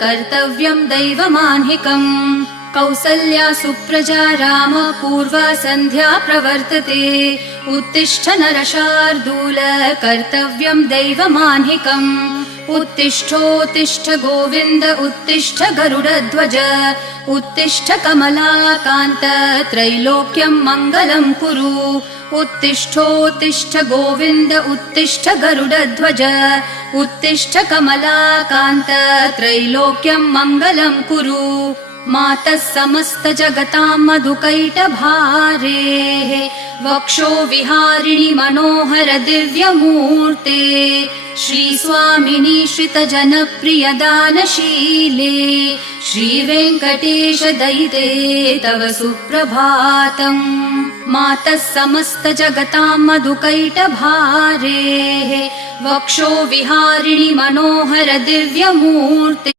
कर्तव्यं दैवमान्हिकम् कौसल्या सुप्रजा राम पूर्वा सन्ध्या प्रवर्तते उत्तिष्ठ नरशार्दूल कर्तव्यं दैवमान्हिकम् उत्तिष्ठोत्तिष्ठ गोविन्द उत्तिष्ठ गरुडध्वज उत्तिष्ठ कमलाकान्त त्रैलोक्यं मङ्गलं कुरु उत्तिष्ठोत्तिष्ठ गोविन्द उत्तिष्ठ गरुडध्वज उत्तिष्ठ कमलाकान्त त्रैलोक्यं मङ्गलं कुरु मातः समस्त जगतां मधुकैटभारेः वक्षो विहारिणि मनोहर दिव्यमूर्ते श्रीस्वामिनि श्रितजनप्रिय दानशीले श्रीवेङ्कटेश दयिते तव सुप्रभातम् मातः समस्त जगतां मधुकैटभारेः वक्षो विहारिणि मनोहर दिव्यमूर्ते